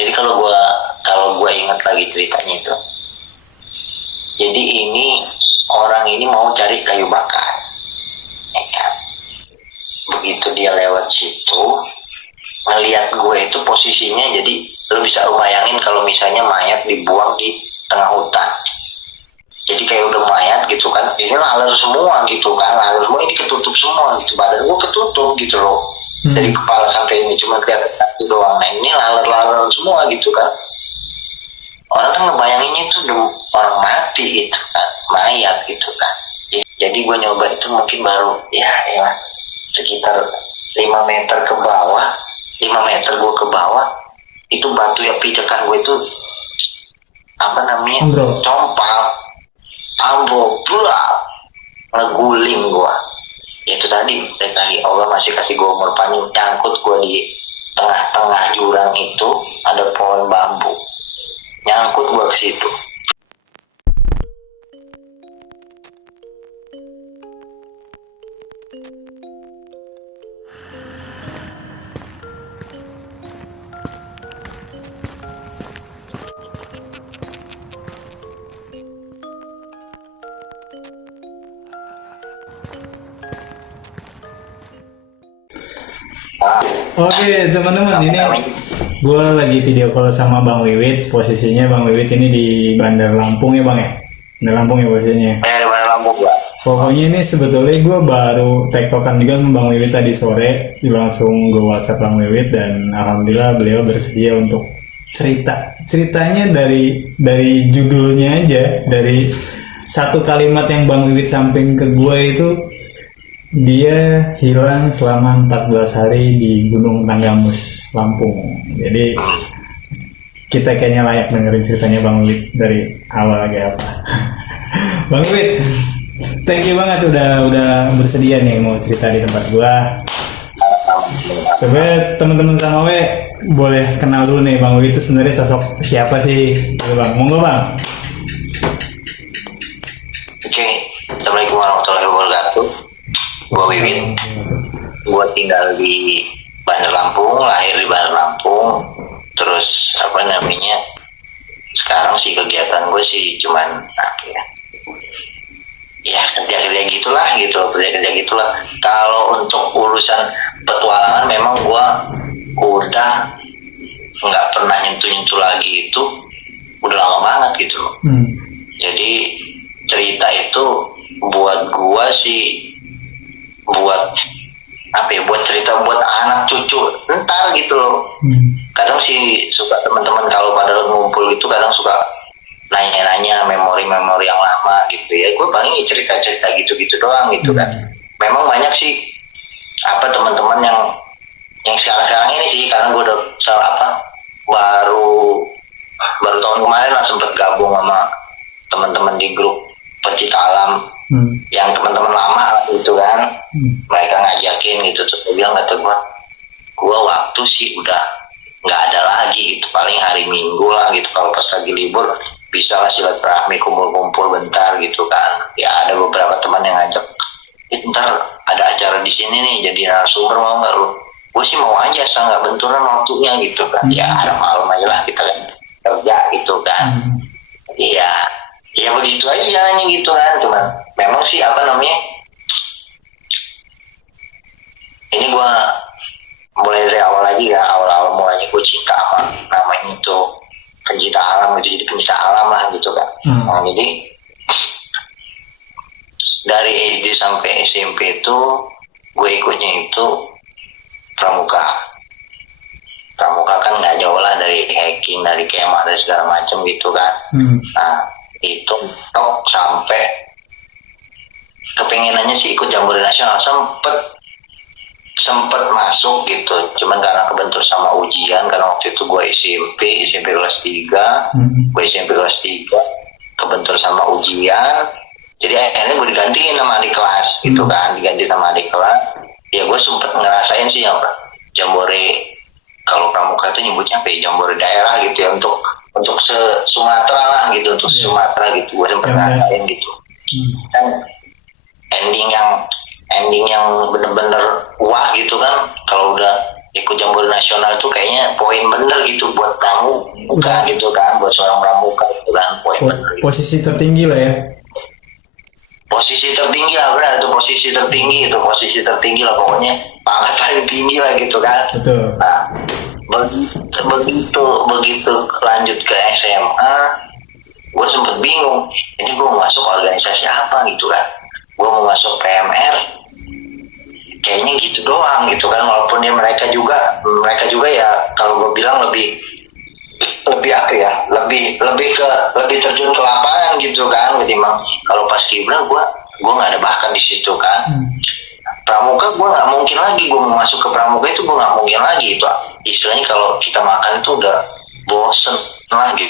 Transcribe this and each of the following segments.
Jadi kalau gua ingat lagi ceritanya itu, jadi ini orang ini mau cari kayu bakar, ya kan? Begitu dia lewat situ, ngelihat gue itu posisinya, jadi lo bisa bayangin kalau misalnya mayat dibuang di tengah hutan. Jadi kayak udah mayat gitu kan, ini laler semua gitu kan, laler semua, ini ketutup semua gitu, badan gue ketutup gitu loh, dari kepala sampai ini cuma kelihatan kaki doang. Nah ini laler semua gitu kan, orang kan ngebayanginnya itu udah orang mati gitu kan, mayat gitu kan. Jadi gue nyoba itu mungkin baru ya sekitar 5 meter ke bawah, 5 meter gue ke bawah, itu batu yang pijakan gue itu apa namanya, compang, ambo, bulat, ngeguling gue. Itu tadi Allah masih kasih gue umur panjang, nyangkut gue di tengah-tengah jurang itu ada pohon bambu, nyangkut gue ke situ. Oke teman-teman, ini gue lagi video call sama Bang Wiwit. Posisinya Bang Wiwit ini di Bandar Lampung ya Bang ya? Bandar Lampung ya posisinya? Ya di Bandar Lampung Bang. Pokoknya ini sebetulnya gue baru tektokan juga sama Bang Wiwit tadi sore. Langsung gue WhatsApp Bang Wiwit dan alhamdulillah beliau bersedia untuk cerita. Ceritanya dari judulnya aja, dari satu kalimat yang Bang Wiwit sampaikan ke gue itu, dia hilang selama 14 hari di Gunung Tanggamus, Lampung. Jadi kita kayaknya layak dengerin ceritanya Bang Wit dari awal kayak apa. Bang Wit, thank you banget udah bersedia nih mau cerita di tempat gua. Sebenarnya teman-teman sama boleh kenal dulu nih Bang Wit itu sebenarnya sosok siapa sih? Bang, monggo Bang. Oke, Assalamualaikum warahmatullahi wabarakatuh. Gue Wiwit, gue tinggal di Bandar Lampung, lahir di Bandar Lampung. Terus sekarang sih kegiatan gue sih cuman kerja gitulah. Kalau untuk urusan petualangan memang gue udah nggak pernah nyentuh lagi, itu udah lama banget gitu loh. Jadi cerita itu buat gue sih buat cerita buat anak cucu ntar gitu loh. Kadang sih suka teman-teman kalau pada ngumpul itu kadang suka nanya-nanya memori-memori yang lama gitu ya. Gue paling cerita-cerita gitu-gitu doang gitu kan. Memang banyak sih teman-teman yang sekarang ini sih, karena gue udah baru tahun kemarin lah sempet gabung sama teman-teman di grup pencinta alam, yang teman-teman lama gitu kan. Mereka ngajakin gitu, terus gue bilang kata gue waktu sih udah nggak ada lagi gitu, paling hari Minggu lah gitu, kalau pas lagi libur bisa lah silaturahmi, kumpul-kumpul bentar gitu kan. Ya ada beberapa teman yang ngajak, ntar ada acara di sini nih jadi narasumber, mau nggak lu? Gue sih mau aja, asal nggak benturan waktunya gitu kan. Ya ada malam aja lah kita kerja gitu kan. Ya begitu aja jalannya gitu kan. Cuman memang sih ini gue mulai dari awal lagi ya, awal mulanya gue cinta apa namanya itu pencinta alam gitu, jadi pencinta alam lah gitu kan. Nah, jadi dari SD sampai SMP itu gue ikutnya itu pramuka kan nggak jauh lah dari hiking, dari kemah, dari segala macam gitu kan. Nah itu sampai kepengenannya sih ikut Jambore Nasional, sempet masuk gitu, cuman karena kebentur sama ujian, karena waktu itu gue SMP kelas 3, kebentur sama ujian, jadi akhirnya gue digantiin sama adik kelas gitu kan, diganti sama adik kelas. Ya gue sempet ngerasain sih Jambore, kalau pramuka itu nyebutnya Jambore daerah gitu ya, untuk Sumatera lah gitu, untuk Sumatera gitu, gue sempet ngerasain gitu. Dan ending yang bener-bener wah gitu kan, kalau udah ikut jambore nasional tuh kayaknya poin bener gitu buat pramuka gitu kan, buat seorang pramuka gitu kan, poin bener gitu. Posisi tertinggi lah ya. Posisi tertinggi lah, benar itu posisi tertinggi, itu posisi tertinggi lah pokoknya, pangkat paling tinggi lah gitu kan. Betul. Nah, begitu lanjut ke SMA, gue sempet bingung, ini gue mau masuk organisasi apa gitu kan, gue mau masuk PMR, kayaknya gitu doang gitu kan, walaupun ya mereka juga ya kalau gue bilang lebih apa ya, lebih terjun ke lapangan gitu kan, ketimbang kalau pas kibra gue nggak ada bakat di situ kan. Pramuka gue nggak mungkin lagi, gue mau masuk ke pramuka itu gue nggak mungkin lagi, itu istilahnya kalau kita makan itu udah bosen lagi.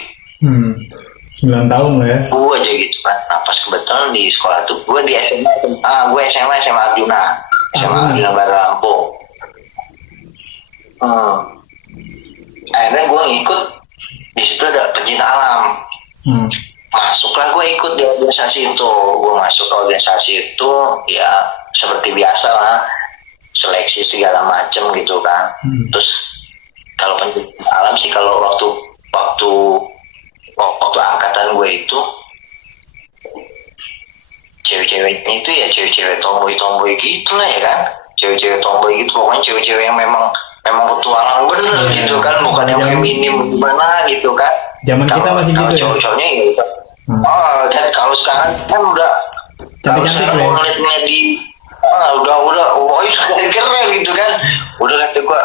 9 tahun lah ya. Gue aja gitu kan. Nah pas kebetulan di sekolah tuh gue di SMA, SMA Arjuna Baru Lampung. Akhirnya gue ngikut, di situ ada pencinta alam. Masuklah gue ikut di organisasi itu. Gue masuk ke organisasi itu ya seperti biasa lah, seleksi segala macem gitu kan. Terus kalau pencinta alam sih, kalau waktu angkatan gue itu cewek-ceweknya itu ya cewek-cewek tomboy gitu lah ya kan, cewek-cewek tomboy gitu, pokoknya cewek-cewek yang memang petualang bener gitu kan, bukan yang feminim gimana gitu kan. Zaman kita masih gitu ya. Cowok-cowoknya gitu. Dan kalau sekarang kan udah cantik-cantik lah. Ngeliat di udah keren gitu kan, udah kata gue.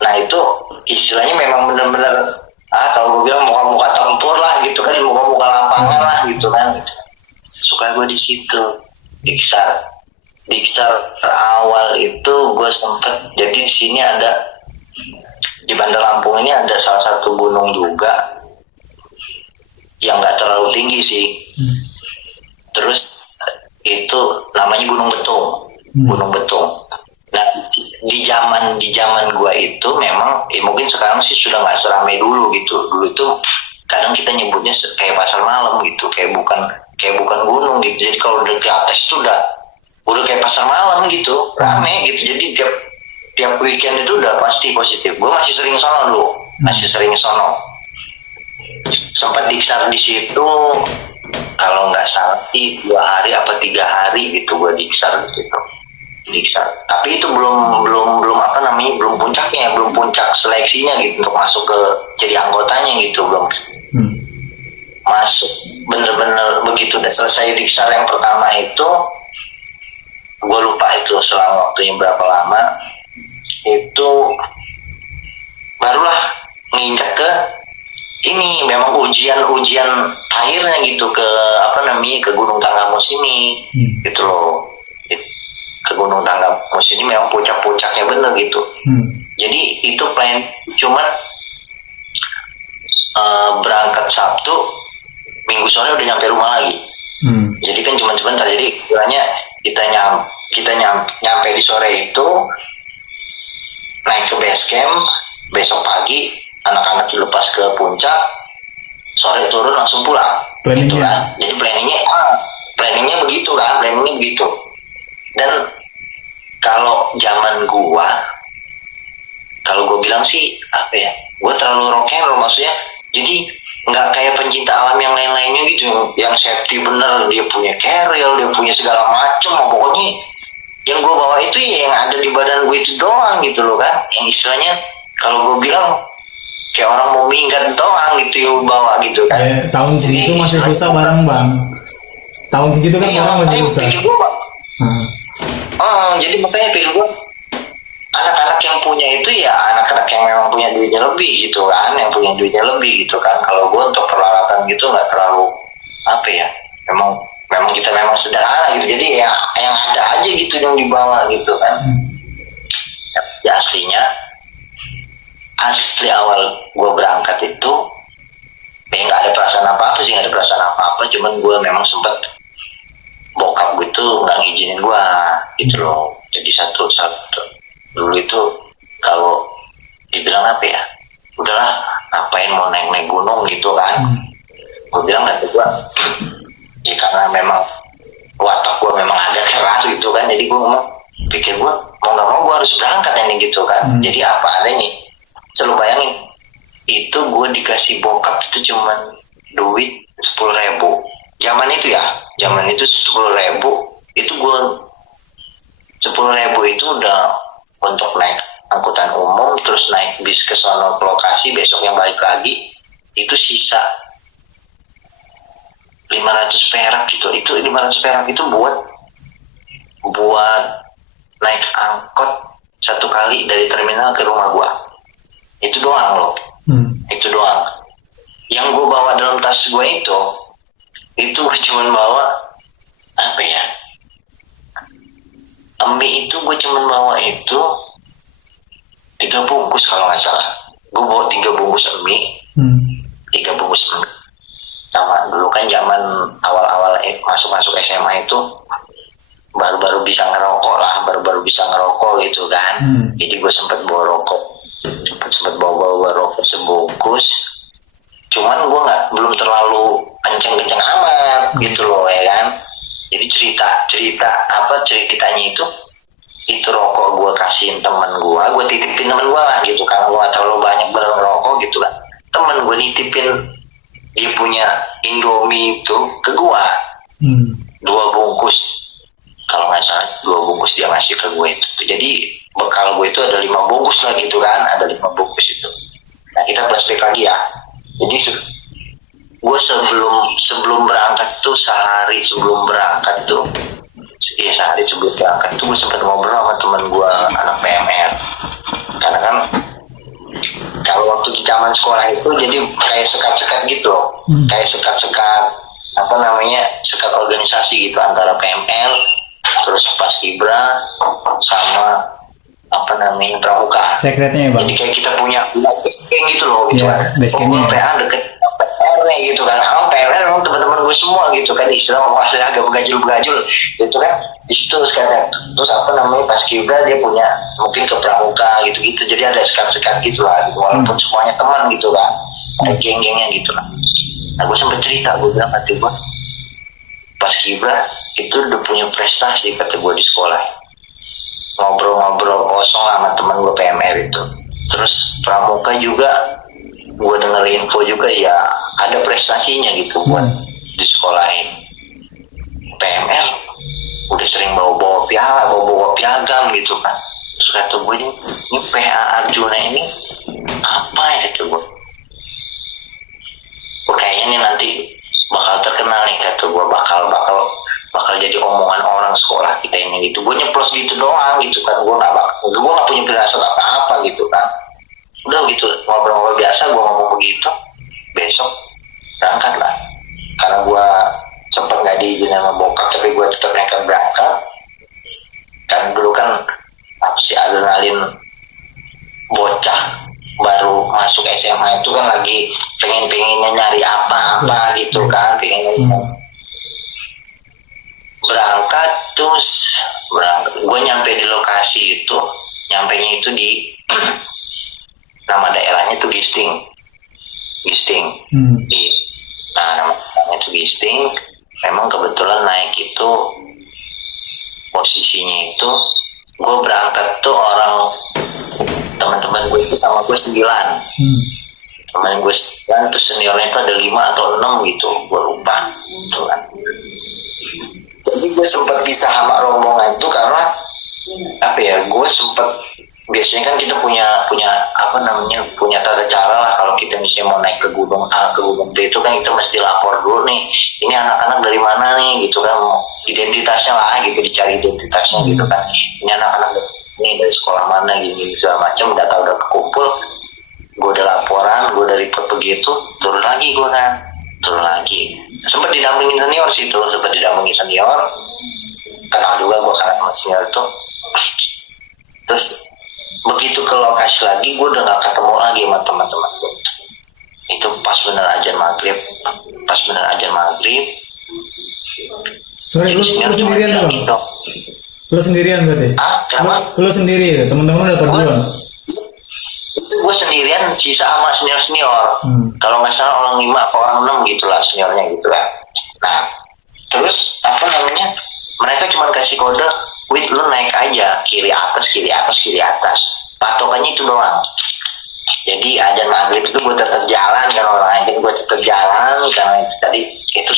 Nah itu istilahnya memang bener-bener kalau gue bilang muka-muka tempur lah gitu kan, muka-muka lapangan lah gitu kan. Suka gue di situ. Diksar awal itu gue sempet, jadi di sini ada, di Bandar Lampung ini ada salah satu gunung juga yang nggak terlalu tinggi sih. Terus itu namanya Gunung Betung. Nah di zaman gua itu memang mungkin sekarang sih sudah nggak seramai dulu gitu. Dulu itu kadang kita nyebutnya kayak pasar malam gitu, kayak bukan gunung gitu. Jadi kalau udah ke atas itu udah kayak pasar malam gitu, rame gitu. Jadi tiap weekend itu udah pasti positif. Gua masih sering sono. Sempat diksar di situ, kalau nggak salah sih 2 hari apa 3 hari gitu gue diksar di situ. Tapi itu belum puncaknya, belum puncak seleksinya gitu untuk masuk ke jadi anggotanya gitu, belum. Masuk bener-bener begitu udah selesai diksar yang pertama itu, gue lupa itu selama waktunya berapa lama, itu barulah nginjak ke ini, memang ujian akhirnya gitu, ke ke Gunung Tanggamus ini gitu loh. Ke Gunung Tanggamus ini memang puncak-puncaknya bener gitu. Jadi itu plan, cuman berangkat Sabtu, Minggu sore udah nyampe rumah lagi. Jadi kan cuma sebentar, jadi istilahnya kita nyampe di sore itu, naik ke base camp, besok pagi anak-anak dilepas ke puncak, sore turun langsung pulang. Gitu kan. Jadi planningnya begitu kan, Dan kalau zaman gua, kalau gua bilang sih gua terlalu rock and roll, maksudnya jadi nggak kayak pencinta alam yang lain-lainnya gitu, yang safety bener, dia punya carrier, dia punya segala macem, pokoknya yang gua bawa itu ya yang ada di badan gue itu doang gitu loh kan, yang istilahnya kalau gua bilang kayak orang mau minggat doang gitu yang bawa gitu kan. Tahun segitu masih susah barang bang. Tahun segitu kan orang masih susah. Jadi makanya pikir gue, anak-anak yang punya itu ya anak-anak yang memang punya duitnya lebih gitu kan, Kalau gue untuk peralatan gitu nggak terlalu memang kita memang sederhana gitu. Jadi ya yang ada aja gitu yang dibawa gitu kan. Ya asli awal gue berangkat itu nggak ada perasaan apa-apa, cuman gue memang sempet bokap gue tuh nggak ngizinin gue gitu loh. Jadi satu dulu itu kalau dibilang udahlah ngapain mau naik gunung gitu kan. Gue bilang kata gue ya karena memang watak gue memang agak keras gitu kan, jadi gue ngomong Pikir gue mau nggak mau gue harus berangkat ini gitu kan. Jadi apa adanya. Selalu bayangin itu gue dikasih bokap itu cuman duit 10.000. Zaman itu 10.000 itu gue 10.000 itu udah untuk naik angkutan umum, terus naik bis ke sono ke lokasi, besoknya balik lagi, itu sisa 500 perak gitu. Itu 500 perak itu buat naik angkot satu kali dari terminal ke rumah gua. Itu doang loh. Itu doang. Yang gua bawa dalam tas gua itu cuma bawa apa ya? Mie itu gue cuma bawa itu 3 bungkus kalau nggak salah. Gue bawa 3 bungkus mie, 3 bungkus mie. Sama dulu kan zaman awal-awal masuk SMA itu baru-baru bisa ngerokok gitu kan. Jadi gue sempat bawa rokok, sempat bawa rokok sebungkus. Cuman gue belum terlalu kenceng-kenceng amat gitu loh ya kan. Jadi ceritanya itu rokok gue kasihin temen gue titipin temen gue lah gitu, karena gue gak terlalu banyak rokok gitu kan. Temen gue nitipin dia punya Indomie itu ke gue, 2 bungkus kalau nggak salah, 2 bungkus dia ngasih ke gue itu. Jadi bekal gue itu ada 5 bungkus lah gitu kan, ada 5 bungkus itu. Nah kita flashback lagi ya. Jadi gue sebelum berangkat tuh, sehari sebelum berangkat tuh gue sempat ngobrol sama temen gue anak PMR. Karena kan kalau waktu di zaman sekolah itu jadi kayak sekat-sekat gitu loh. Kayak sekat-sekat sekat organisasi gitu antara PMR terus Paskibra sama pramuka. Sekretnya ya bang. Jadi kayak kita punya kayak gitu loh gitu kan. PA deket PR gitu kan. PR memang teman-teman gue semua gitu kan, istilah masih agak begajul gitu kan. Di situ sekarang terus Paskibra dia punya mungkin ke pramuka gitu-gitu. Jadi ada sekat-sekat gitu lah gitu. Walaupun semuanya teman gitu kan. Ada geng-gengnya gitu lah. Nah gue sempet cerita, gue bilang kata gue Paskibra itu udah punya prestasi kata gue di sekolah. Ngobrol-ngobrol kosong sama teman gue PMR itu. Terus pramuka juga gue denger info juga ya ada prestasinya gitu buat di sekolahin. PMR udah sering bawa piala, bawa piagam gitu kan. Terus kata gue ini PA Arjuna ini apa ya kata gue. Kayaknya nih nanti bakal terkenal nih kata gue, bakal jadi omongan orang sekolah kita ini gitu. Gue nyeplos gitu doang gitu kan, gue nggak punya firasat apa gitu kan. Udah gitu ngobrol-ngobrol biasa, gue ngomong begitu. Besok berangkat lah, karena gue sempat nggak diizinin sama bokap, tapi gue tetap nekat berangkat. Kan dulu kan adrenalin bocah baru masuk SMA itu kan lagi pengennya nyari apa gitu kan, berangkat. Gue nyampe di lokasi itu, nyampenya itu di nama daerahnya itu Gisting. Namanya itu Gisting. Memang kebetulan naik itu posisinya itu gue berangkat tuh teman-teman gue itu sama gue 9. Teman gue 9 terus seniornya itu ada 5 atau 6 gitu, gue lupa gitu kan. Jadi gue sempat bisa sama rombongan itu karena gue sempat, biasanya kan kita punya tata cara lah kalau kita misalnya mau naik ke gunung A ke gunung B itu kan kita mesti lapor dulu nih, ini anak-anak dari mana nih gitu kan, identitasnya lah gitu, dicari identitasnya gitu kan, ini anak-anak ini dari sekolah mana gini segala macam, data udah kekumpul, gue udah laporan, gue udah report begitu, turun lagi sempat didampingin senior, kenal juga gue karena sama senior itu. Terus begitu ke lokasi lagi, gue udah gak ketemu lagi sama teman-teman gue. Itu pas bener ajan maghrib. Sorry, lu sendirian tuh? Lu sendirian berarti? Lu sendiri ya? Teman-teman udah berdua? Itu gue sendirian, sisa sama senior. Kalau nggak salah orang 5 atau orang 6 gitu lah seniornya gitu kan. Nah, terus mereka cuma kasih kode, Wit lu naik aja kiri atas kiri atas kiri atas, patokannya itu doang. Jadi azan maghrib itu gue tetap jalan kan, orang aja gue tetap jalan karena itu tadi itu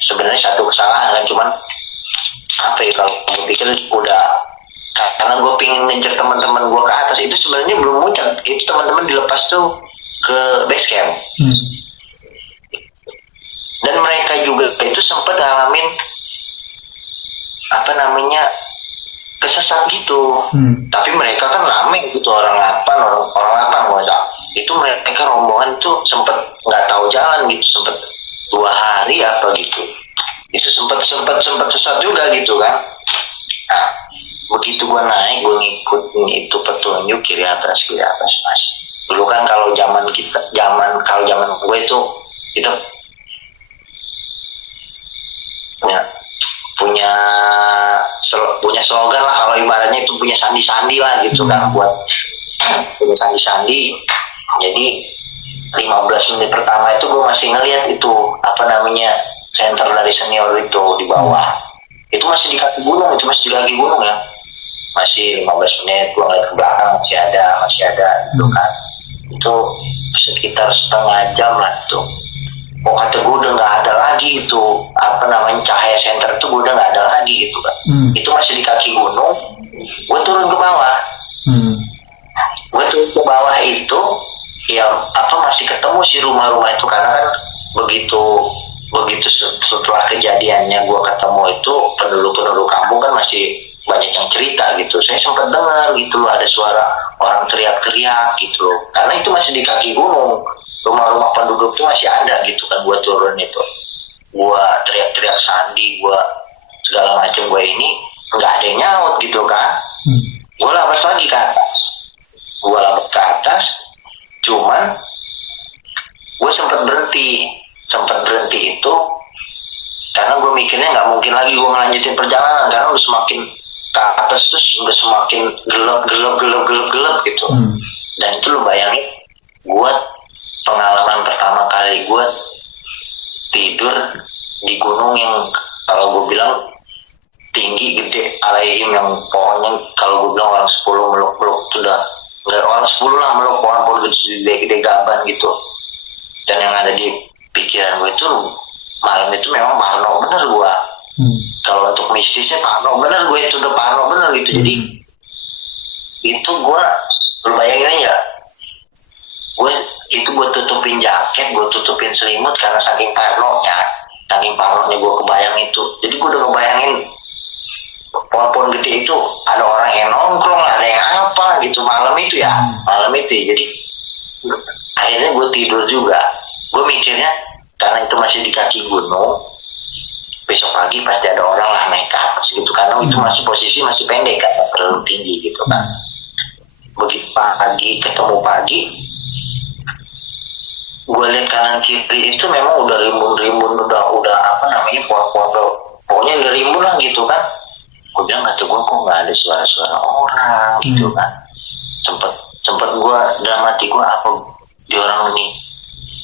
sebenarnya satu kesalahan kan, cuman apa ya, kalau gue pikir udah karena gue pingin ngejar teman-teman gue ke atas, itu sebenarnya belum muncul, itu teman-teman dilepas tuh ke base camp. Dan mereka juga itu sempat ngalamin apa namanya kesesat gitu. Tapi mereka kan rame gitu, orang 8 itu mereka rombongan tuh sempat nggak tahu jalan gitu, sempat 2 hari apa gitu, itu sempat sesat juga gitu kan. Nah, begitu gua naik, gua ngikutin itu petunjuk kiri atas mas. Dulu kan kalau zaman gue itu kita punya slogan lah, kalau ibaratnya itu punya sandi-sandi lah gitu kan, buat punya sandi-sandi. Jadi 15 menit pertama itu gue masih ngeliat itu apa namanya center dari senior itu di bawah, itu masih di kaki gunung, ya, masih 15 menit gue ngeliat ke belakang masih ada gitu kan. Itu sekitar setengah jam lah tuh. Oh, kata gue udah nggak ada lagi itu apa namanya cahaya center itu, gue udah nggak ada lagi gitu kan. Itu masih di kaki gunung. Gue turun ke bawah. Itu ya apa masih ketemu sih rumah-rumah itu, karena kan begitu setelah kejadiannya gue ketemu itu penduduk kampung kan masih banyak yang cerita gitu. Saya sempat dengar gitu loh, ada suara orang teriak-teriak gitu loh, karena itu masih di kaki gunung. Rumah-rumah penduduk itu masih ada gitu kan. Gue turun itu, gue teriak-teriak sandi, gue segala macam, gue ini nggak ada yang nyaut gitu kan. Gue labas lagi ke atas, cuman gue sempat berhenti itu karena gue mikirnya nggak mungkin lagi gue ngelanjutin perjalanan, karena udah semakin ke atas terus udah semakin gelap gitu. Dan itu lo bayangin, gue pengalaman pertama kali gue tidur di gunung yang kalau gue bilang tinggi gede alaihim, yang pohonnya kalau gue bilang orang 10 meluk itu udah nggak orang 10 lah, meluk pohon gede gaban gitu. Dan yang ada di pikiran gue itu malam itu memang parno bener gue. Kalau untuk mistisnya parno bener gue, itu udah parno bener gitu. Jadi itu gue, lu bayangin aja, gue tutupin jaket, gue tutupin selimut karena saking parnonya gue kebayang itu. Jadi gue udah ngebayangin pohon-pohon gede itu ada orang yang nongkrong, ada yang apa gitu malam itu ya. Jadi akhirnya gue tidur juga. Gue mikirnya karena itu masih di kaki gunung, besok pagi pasti ada orang lah naik ke atas gitu, karena itu masih posisi masih pendek kan, terlalu tinggi gitu kan. Begitu ketemu pagi, gue lihat kanan kiri itu memang udah rimbun, udah apa namanya pohon-pohon, pokoknya udah rimbun lah gitu kan. Gue bilang kata gue kok nggak ada suara-suara orang gitu kan. Sempet gue dalam hati gue, apa di orang ini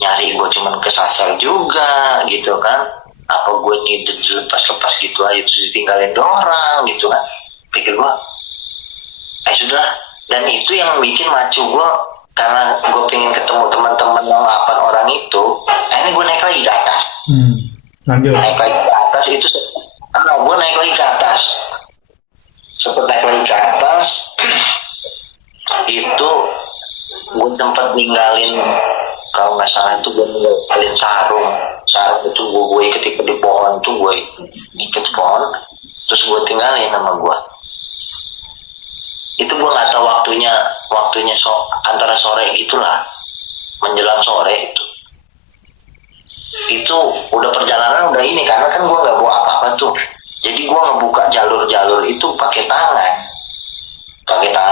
nyari gue cuman kesasar juga gitu kan, apa gue ini lepas gitu aja terus ditinggalin orang gitu kan. Pikir gue sudah. Dan itu yang bikin macu gue, karena gue pengen ketemu teman-teman yang 8 orang itu. Akhirnya gue naik lagi ke atas. Naik lagi ke atas itu, gue naik lagi ke atas. Naik lagi ke atas itu gue sempat ninggalin, kalau nggak salah itu gue ninggalin sarung itu gue ikat di pohon tuh, gue ikat pohon terus gue tinggalin sama gue. Itu gue nggak tahu waktunya antara sore gitulah, menjelang sore itu udah perjalanan udah ini, karena kan gue nggak bawa apa-apa tuh. Jadi gue ngebuka jalur itu pakai tangan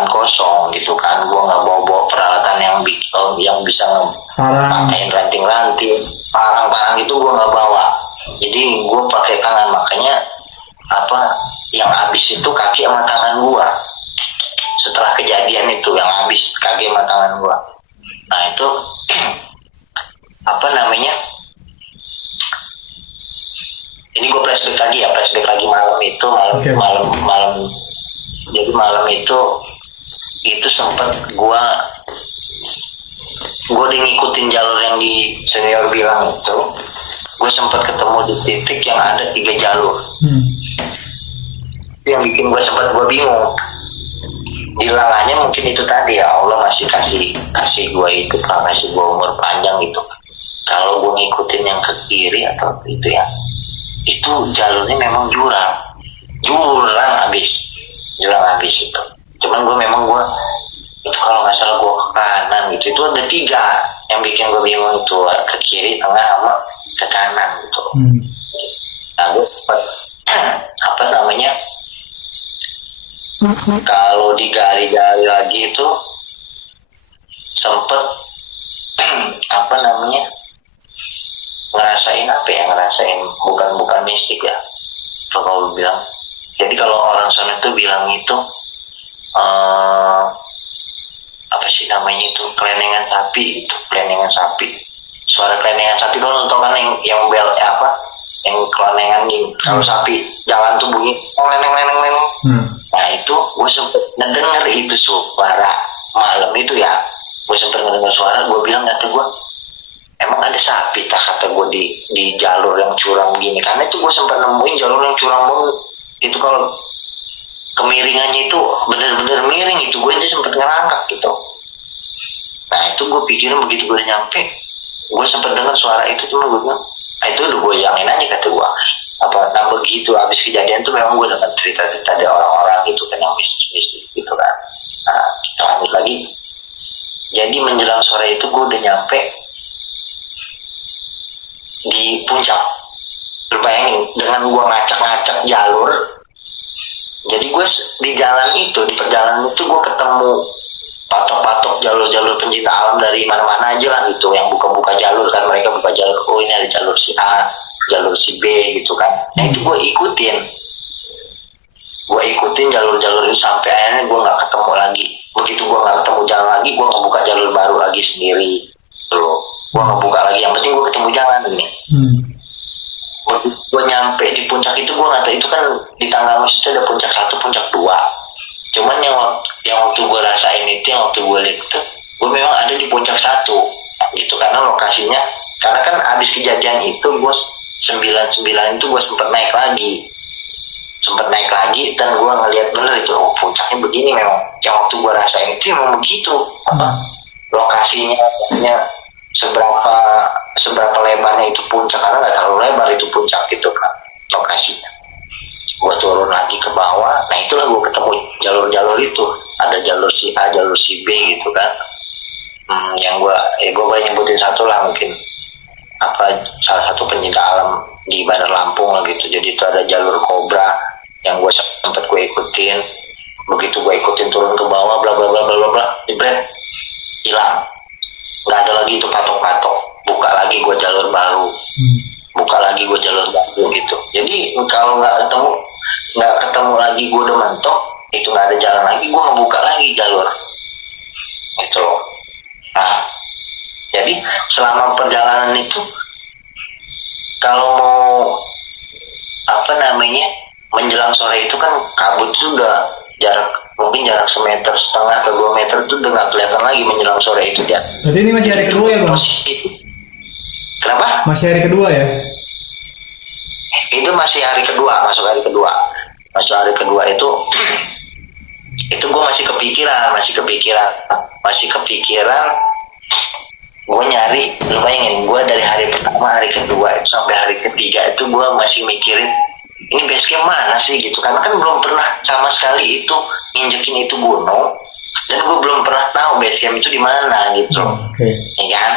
kosong gitu kan. Gue nggak bawa peralatan yang bisa pakai ranting-ranting, parang itu gue nggak bawa. Jadi gue pakai tangan, makanya apa yang habis itu kaki sama tangan gue. Setelah kejadian itu yang habis kaki sama tangan gue. Nah itu apa namanya? Ini gue gue flashback lagi malam itu, Oke. malam. Jadi malam itu sempet gue udah ngikutin jalur yang di senior bilang itu. Gue sempat ketemu di titik yang ada 3 jalur. Yang bikin gue bingung. Dilalahnya mungkin itu tadi, ya Allah masih kasih gue hidup, kasih gue umur panjang gitu. Kalau gue ngikutin yang ke kiri atau itu ya, itu jalurnya memang jurang habis itu. Cuman gue itu kalau nggak salah gue ke kanan gitu. Itu ada 3 yang bikin gue bingung itu, ke kiri, tengah, sama ke kanan gitu. Nah gue sempat apa namanya, kalau digali-gali lagi itu sempet apa namanya, ngerasain bukan mistik ya kalau bilang. Jadi kalau orang sana itu bilang itu apa sih namanya itu, kelenengan sapi. Suara kelenengan sapi, kalau nonton kan yang bel apa, yang kelenengan nih. Kalau sapi jalan tuh bunyi leneng. Nah itu gue sempet ngedenger itu suara malam itu ya. Gue sempet ngedenger suara, gue bilang kata gue, emang ada sapi tak, kata gue di jalur yang curam gini. Karena itu gue sempet nemuin jalur yang curam banget. Itu kalau kemiringannya itu bener-bener miring, itu gue aja sempet ngerangkak gitu. Nah itu gue pikirin begitu gue udah nyampe, gue sempet dengar suara itu. Cuma gue bilang, itu udah gue yangin aja, kata gue. Nah begitu abis kejadian tuh memang gue dengar cerita-cerita dari orang-orang gitu kan, yang mistis gitu kan. Nah lanjut lagi, jadi menjelang sore itu gue udah nyampe di puncak. Bayangin, dengan gue ngacak-ngacak jalur, jadi gue di jalan itu, di perjalanan itu gue ketemu patok-patok jalur-jalur pencinta alam dari mana-mana aja lah gitu, yang buka-buka jalur kan. Mereka buka jalur, oh ini ada jalur si A, jalur si B gitu kan. Nah itu gue ikutin jalur-jalur itu sampai akhirnya gue nggak ketemu lagi. Begitu gue nggak ketemu jalan lagi, gue ngebuka jalur baru lagi sendiri loh. Gue ngebuka lagi, yang penting gue ketemu jalan ini. Gue nyampe di puncak itu, gue nggak tahu itu kan di tanggal itu ada puncak 1, puncak 2. Cuman yang waktu gue rasain itu, yang waktu gue lihat itu, gue memang ada di puncak 1 gitu. Karena lokasinya, karena kan abis kejadian itu gue 99 itu gue sempet naik lagi dan gue ngeliat bener itu, oh puncaknya begini memang. Yang waktu gue rasain itu memang begitu, lokasinya, maksudnya seberapa lebarnya itu puncak, karena nggak terlalu lebar itu puncak gitu kan lokasinya. Gue turun lagi ke bawah, nah itulah gue ketemu jalur-jalur itu. Ada jalur si A, jalur si B gitu kan. Yang gue boleh nyebutin satu lah, mungkin salah satu pencinta alam di Bandar Lampung lah gitu. Jadi itu ada jalur Kobra yang gue sempet gue ikutin. Begitu gue ikutin turun ke bawah, bla bla bla bla bla, jebret, hilang. Nggak ada lagi itu patok-patok. Buka lagi gue jalur baru, gitu. Jadi kalau nggak ketemu lagi, gue udah mentok itu nggak ada jalan lagi, gue ngebuka lagi jalur gitu loh. Nah jadi selama perjalanan itu, kalau mau menjelang sore itu kan kabut itu udah mungkin jarak 1,5 meter ke 2 meter itu udah nggak kelihatan lagi menjelang sore itu dia. Berarti ini masih hari kedua ya bang? Kenapa? Masih hari kedua ya? Itu masih hari kedua, masuk hari kedua itu gue masih kepikiran. Gue nyari, lu bayangin, gue dari hari pertama, hari kedua itu sampai hari ketiga itu gue masih mikirin ini base camp mana sih gitu, karena kan belum pernah sama sekali itu nginjekin itu gunung, dan gue belum pernah tahu base camp itu di mana gitu. Ya kan,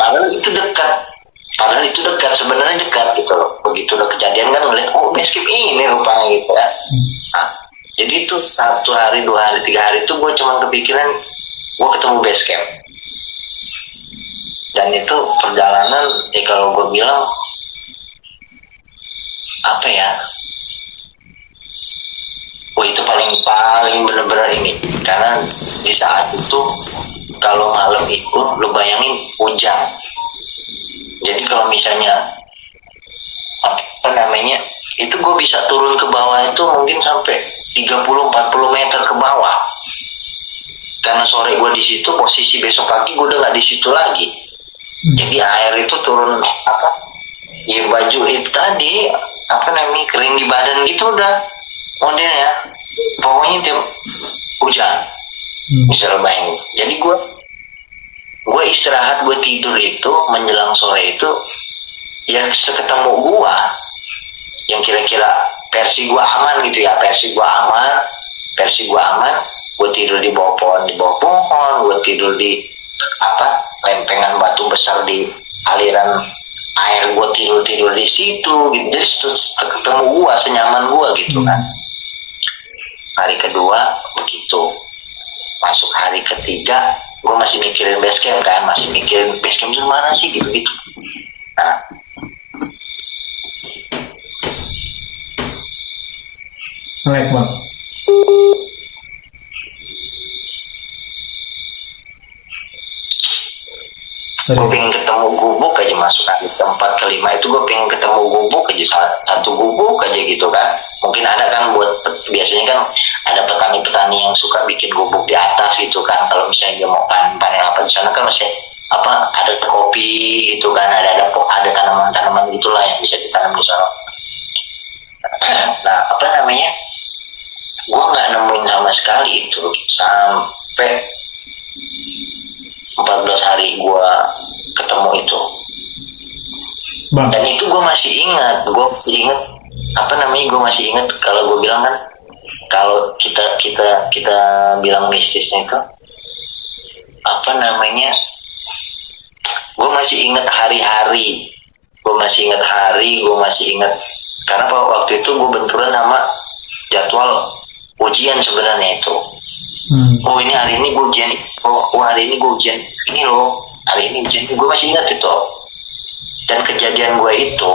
padahal itu dekat sebenarnya dekat gitu loh. Begitu udah kejadian kan ngeliat, oh base camp ini rupanya gitu ya. Nah, jadi itu 1 hari, 2 hari, 3 hari itu gue cuma kepikiran gue ketemu base camp. Dan itu perjalanan, kalau gue bilang apa ya, itu paling benar-benar ini. Karena di saat itu kalau malam itu lu bayangin hujan. Jadi kalau misalnya itu gue bisa turun ke bawah itu mungkin sampai 30-40 meter ke bawah. Karena sore gue di situ, posisi besok pagi gue udah nggak di situ lagi. Jadi air itu turun apa? Ya baju itu tadi apa namanya kering di badan gitu udah modelnya. Pokoknya tiap hujan bisa lo bayangin. Jadi gue istirahat, gue tidur itu menjelang sore itu yang seketemu gue yang kira-kira versi gue aman gitu ya, versi gue aman, gue tidur di bawah pohon, gue tidur di apa lempengan batu besar di aliran air, gue tidur di situ gitu. Jadi ketemu gue senyaman gue gitu kan. Hari kedua begitu, masuk hari ketiga gue masih mikirin base camp kan, masih mikirin base camp itu mana sih gitu. Nah, Melek bang. gue pengen ketemu gubuk aja, masuk hari keempat kelima itu gue pengen ketemu gubuk aja, satu gubuk aja gitu kan. Mungkin ada kan buat, biasanya kan ada petani-petani yang suka bikin gubuk di atas gitu kan. Kalau misalnya dia mau panen apa di sana kan masih apa ada kopi gitu kan, ada tanaman-tanaman gitulah yang bisa ditanam di sana. Nah apa namanya, gue nggak nemuin sama sekali itu sampai 14 hari gue ketemu itu. Bang. Dan itu gue masih ingat apa namanya, gue masih ingat kalau gue bilang kan, kalau kita bilang mistisnya itu apa namanya, gue masih ingat hari-hari, gue masih ingat karena waktu itu gue benturan sama jadwal ujian sebenarnya itu. Oh ini hari ini gue ujian, hari ini gue ujian ini loh, hari ini ujian, gue masih ingat itu. Dan kejadian gue itu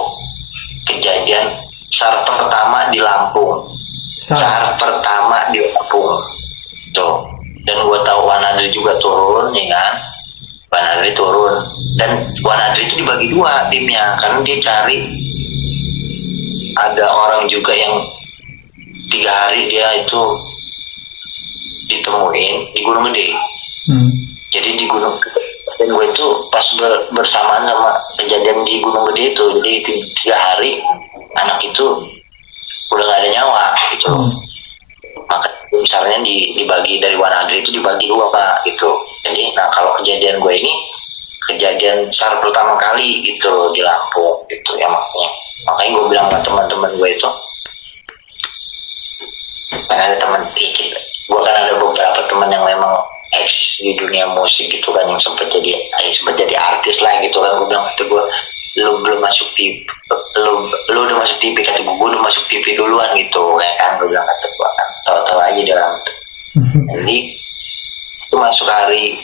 kejadian SAR pertama di Lampung. SAR pertama di Lampung tuh. Dan gue tahu Wanadri juga turun ya kan, Wanadri turun, dan Wanadri itu dibagi dua timnya karena dia cari, ada orang juga yang 3 hari dia itu ditemuin di Gunung Gede. Jadi di Gunung, dan gue itu pas bersamaan sama kejadian di Gunung Gede itu, jadi 3 hari anak itu udah gak ada nyawa gitu. Maka misalnya dibagi dari Wanadri itu dibagi 2 Pak gitu. Jadi nah kalau kejadian gue ini kejadian SAR pertama kali gitu di Lampung gitu ya, makanya gue bilang sama teman-teman gue itu, kan ada teman dikit, gue kan ada beberapa teman yang memang eksis di dunia musik gitu kan, yang sempat jadi artis lah gitu kan. Gue bilang kata gue, lu belum masuk TV, lu udah masuk TV, kata gue udah masuk TV duluan gitu ya kan. Gue bilang kata gue kan tahu-tahu aja dalam jadi itu masuk hari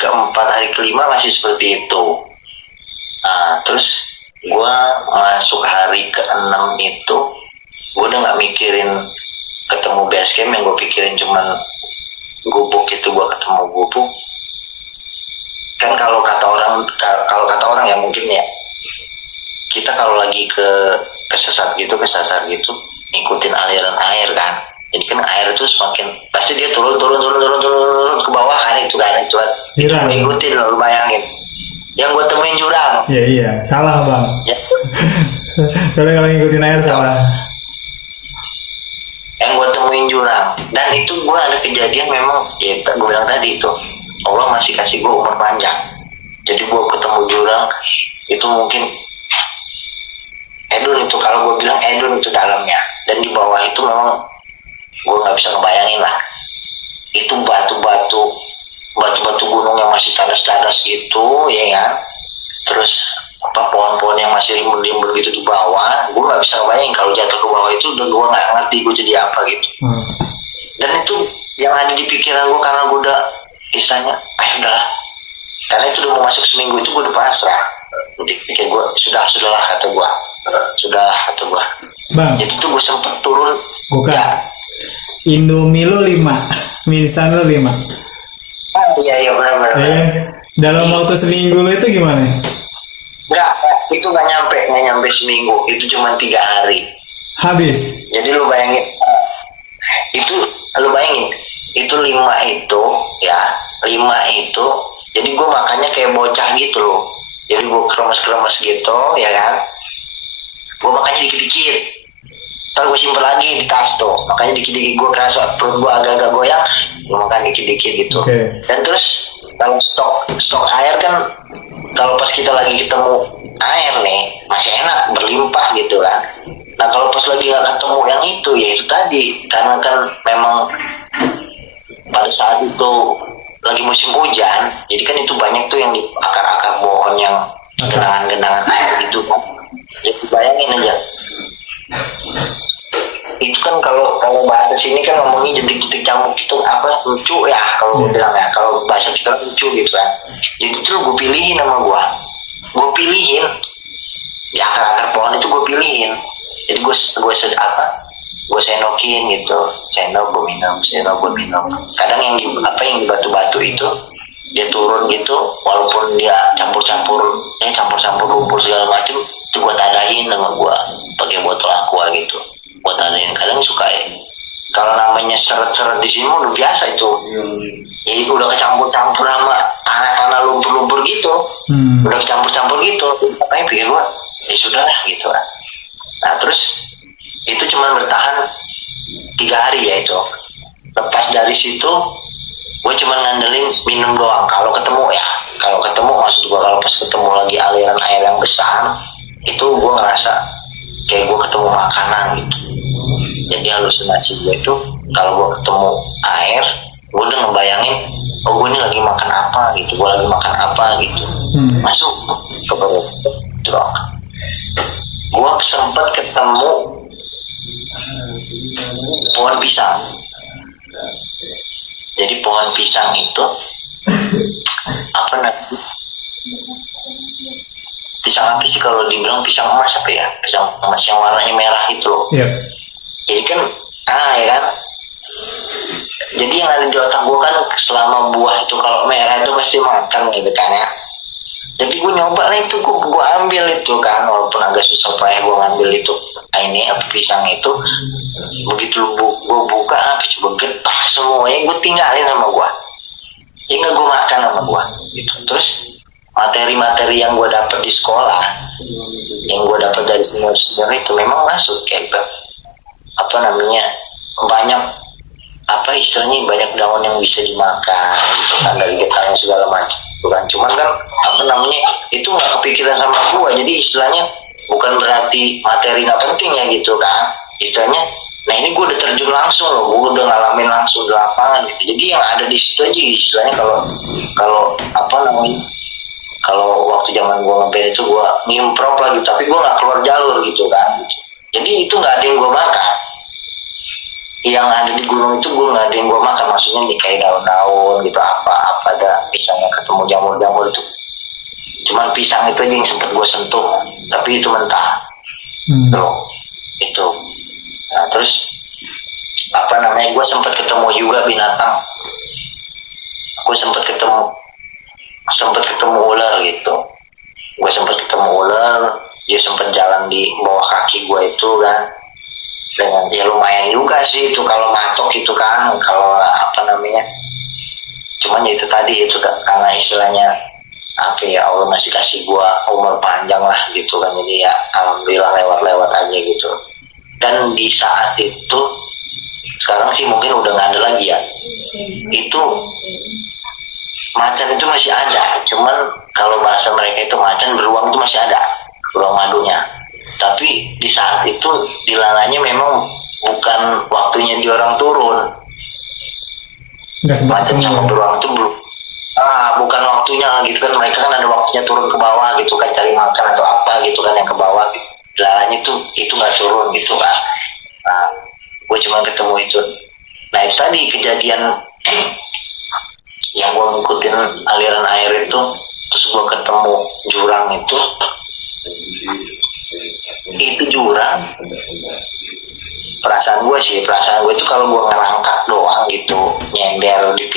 keempat, hari kelima masih seperti itu. Nah terus gue masuk hari ke-6 itu gue udah nggak mikirin ketemu base camp, yang gue pikirin cuman gubuk itu. Gue ketemu gubuk kan, kalau kata orang ya mungkin ya, kita kalau lagi kesasar gitu ngikutin aliran air kan. Jadi kan air itu semakin pasti dia turun ke bawah kan, itu kan ngikutin, lo bayangin. Yang gue temuin jurang. Iya salah bang ya. Kalau ngikutin air salah. Yang gue temuin jurang, dan itu gue ada kejadian memang ya, gue bilang tadi itu Allah masih kasih gue umur panjang. Jadi gue ketemu jurang itu mungkin Edun itu, kalau gue bilang Edun itu dalamnya, dan di bawah itu memang gue nggak bisa ngebayangin lah, itu batu-batu gunung yang masih tandas-tandas gitu ya kan. Terus apa pohon-pohon yang masih rimbun-rimbun gitu di bawah, gue nggak bisa ngebayangin kalau jatuh ke bawah itu, dan gue nggak ngerti gue jadi apa gitu. Dan itu yang ada di pikiran gue, karena gue udah misalnya udahlah, karena itu udah mau masuk seminggu itu gue udah pasrah. Udah pikir gue sudahlah kata gue, bang. Jadi tuh gue sempet turun. Bukan ya. Indomie lu 5, Minsan lu 5. Iya benar. Dalam waktu seminggu lu itu gimana? Enggak, itu nggak nyampe seminggu, itu cuma 3 hari. habis. Jadi lu bayangin itu, itu 5 itu ya, 5 itu jadi gue makannya kayak bocah gitu loh. Jadi gue kremes gitu ya kan, gue makannya dikit-dikit, ntar gue simpen lagi di tas tuh, makanya dikit-dikit. Gue kerasa perut gue agak-agak goyang, gue makan dikit-dikit gitu. Dan terus kalau stok air kan, kalau pas kita lagi ketemu air nih masih enak berlimpah gitu kan. Nah kalau pas lagi nggak ketemu yang itu, ya itu tadi, karena kan memang pada saat itu lagi musim hujan, jadi kan itu banyak tuh yang di akar-akar pohon yang genangan-genangan air gitu kan. Jadi bayangin aja, itu kan kalau bahasa sini kan ngomongnya jentik-jentik cambuk itu apa, lucu ya kalau gue bilang ya, kalau bahasa kita lucu gitu kan. Jadi itu gue pilihin sama gue pilihin di akar-akar pohon itu, gue pilihin. Jadi gue sendokin gitu, sendok gue minum. Kadang yang di batu-batu itu dia turun gitu, walaupun dia campur-campur lumpur segala macem, itu gue tadain sama gue pakai botol aqua gitu, gue tadain. Kadang suka ya, kalau namanya seret-seret di sini udah biasa itu. Jadi udah kecampur-campur sama tanah-tanah lumpur-lumpur gitu, udah kecampur-campur gitu. Makanya pikir gue, ya sudah lah gitu lah. Nah terus itu cuma bertahan 3 hari ya itu. Lepas dari situ gue cuma ngandelin minum doang. Kalau ketemu maksud gue, kalau pas ketemu lagi aliran air yang besar, itu gue ngerasa kayak gue ketemu makanan gitu. Jadi halusinasi gue itu kalau gue ketemu air, gue udah ngebayangin, oh gue ini lagi makan apa gitu, gue lagi makan apa gitu, masuk ke perut gitu. Gue sempat ketemu pohon pisang. Jadi pohon pisang itu apa namanya? Pisang apa sih kalau dibilang, pisang emas apa ya? Pisang emas yang warnanya merah itu loh. Jadi kan, ya kan. Jadi yang ada di otak gue kan, selama buah itu kalau merah itu mesti makan gitu kan ya. Jadi gue nyoba lah itu, gue ambil itu kan, walaupun agak susah payah gue ngambil itu pisang itu. Begitu gue buka, coba getah semuanya, gue tinggalin sama gue. Ya nggak gue makan sama gue gitu. Terus materi-materi yang gue dapet di sekolah, yang gue dapet dari senior itu memang masuk kayak apa namanya, banyak apa istilahnya, banyak daun yang bisa dimakan gitu kan, dari getahnya segala macam bukan. Cuman kan apa namanya, itu nggak kepikiran sama gue. Jadi istilahnya bukan berarti materi nggak penting ya gitu kan istilahnya. Nah ini gue udah terjun langsung loh, gue udah ngalamin langsung di lapangan gitu. Jadi yang ada di situ aja istilahnya, kalau apa namanya, kalau waktu zaman gue ngeband itu gue ngimprov lagi, tapi gue nggak keluar jalur gitu kan. Jadi itu nggak ada yang gue makan. Yang ada di gunung itu gue nggak ada yang gue makan, maksudnya nih kayak daun-daun gitu, apa ada misalnya ketemu jamur-jamur itu. Cuman pisang itu aja yang sempat gue sentuh, tapi itu mentah. Loh, itu. Nah terus apa namanya, gue sempat ketemu juga binatang. Gue sempat ketemu ular gitu. Gue sempat ketemu ular, dia sempat jalan di bawah kaki gue itu kan. Dengan ya lumayan juga sih itu kalau matok itu kan, kalau apa namanya. Cuman ya itu tadi itu karena istilahnya apa ya, Allah masih kasih gue umur panjang lah gitu kan. Jadi ya alhamdulillah lewat aja gitu. Dan di saat itu, sekarang sih mungkin udah nggak ada lagi ya, itu macan itu masih ada. Cuman kalau bahasa mereka itu macan beruang itu masih ada, beruang madunya. Tapi di saat itu dilarangnya memang bukan waktunya di orang turun. Macan sama beruang itu belum, bukan waktunya gitu kan. Mereka kan ada waktunya turun ke bawah gitu kan, cari makan atau apa gitu kan, yang ke bawah gitu. Dilarangnya itu nggak turun gitu kan. Nah gue cuma ketemu itu. Nah itu tadi kejadian yang gue ngikutin aliran air itu, terus gue ketemu jurang itu jurang. Perasaan gue itu kalau gue ngerangkak doang gitu, nyender di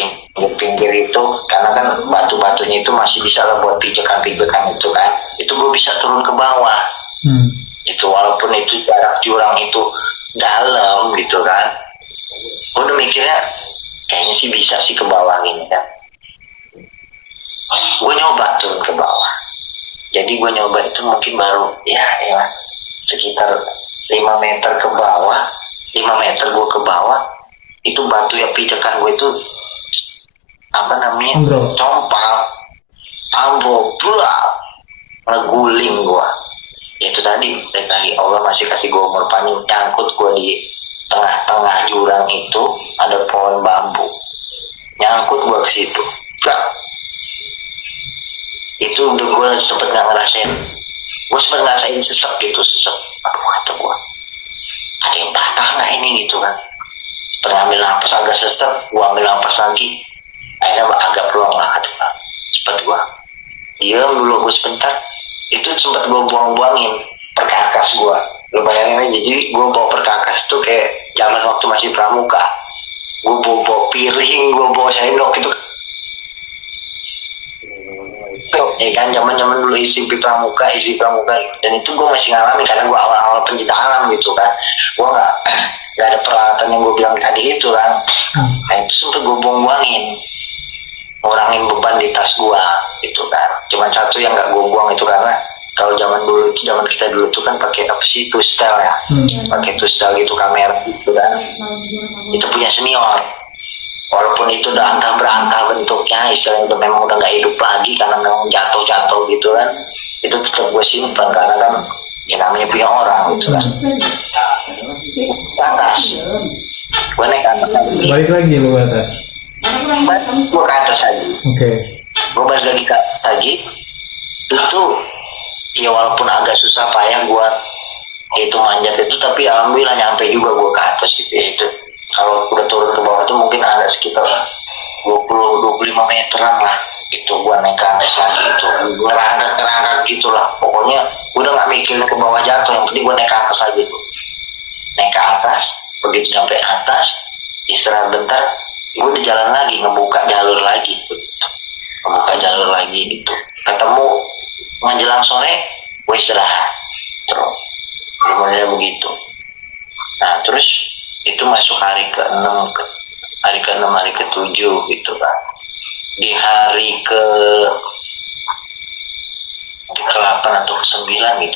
pinggir itu, karena kan batu-batunya itu masih bisa lah buat pijakan-pijakan itu kan, itu gue bisa turun ke bawah. Itu walaupun itu jarak jurang itu dalam gitu kan. Gue udah mikirnya kayaknya sih bisa sih ke bawah gini kan. Gue nyoba turun ke bawah. Jadi gue nyoba itu mungkin baru ya sekitar 5 meter ke bawah, 5 meter gue ke bawah, itu batu yang pijakan gue itu apa namanya, compang, ambrol, bulat, ngeguling gue. Itu tadi Allah masih kasih gue umur panjang, nyangkut gue di tengah-tengah jurang itu ada pohon bambu, nyangkut gue ke situ. Itu udah gue sempet nggak ngerasain, gue sempet ngerasain sesek gitu, sesek. Aduh, kata gue, ada yang patah nggak ini gitu kan. Pengambil nafas agak sesek, gue ambil nafas lagi, akhirnya agak peluang lah kata gue. Sempet gue diam dulu gue sebentar, itu sempet gue buang-buangin perkakas gue. Lo bayangin aja, jadi gue bawa perkakas tuh kayak zaman waktu masih pramuka. Gue bawa piring, gue bawa sendok gitu. Ya kan, zaman dulu isi pramuka dan itu gue masih ngalamin karena gue awal pencinta alam gitu kan. Gue nggak ada peralatan yang gue bilang tadi itu kan. Nah itu sempet gue buang-buangin, ngurangin beban di tas gue gitu kan. Cuman satu yang nggak gue buang itu karena kalau zaman kita dulu itu kan pakai apa sih, tustel ya, pakai tustel gitu, kamera gitu kan. Itu punya senior. Walaupun itu udah antah berantah bentuknya, istilahnya itu memang udah nggak hidup lagi karena memang jatuh gitu kan, itu tetap gue simpan karena kan ya namanya punya orang gitu kan. Ke atas, gue naik ke atas lagi. Balik lagi lu ke atas. Gue ke atas lagi. Oke. Gue balik lagi ke atas lagi. Itu ya walaupun agak susah payah gue itu manjat itu, tapi alhamdulillah nyampe juga gue ke atas gitu ya. Itu kalau udah turun ke bawah itu mungkin ada sekitar 20-25 meteran lah. Itu gue naik ke atas lagi, itu ngerangkak gitu lah. Pokoknya gue udah gak mikirin ke bawah jatuh, yang penting gue naik ke atas aja tuh. Naik ke atas, begitu sampai atas, istirahat bentar, gue udah jalan lagi, ngebuka jalur lagi gitu. Ketemu menjelang sore, gue istirahat terus. Kemudian begitu. Nah terus itu masuk hari ke-6, hari ke-7 gitu kan. Di hari ke-8 atau ke-9 gitu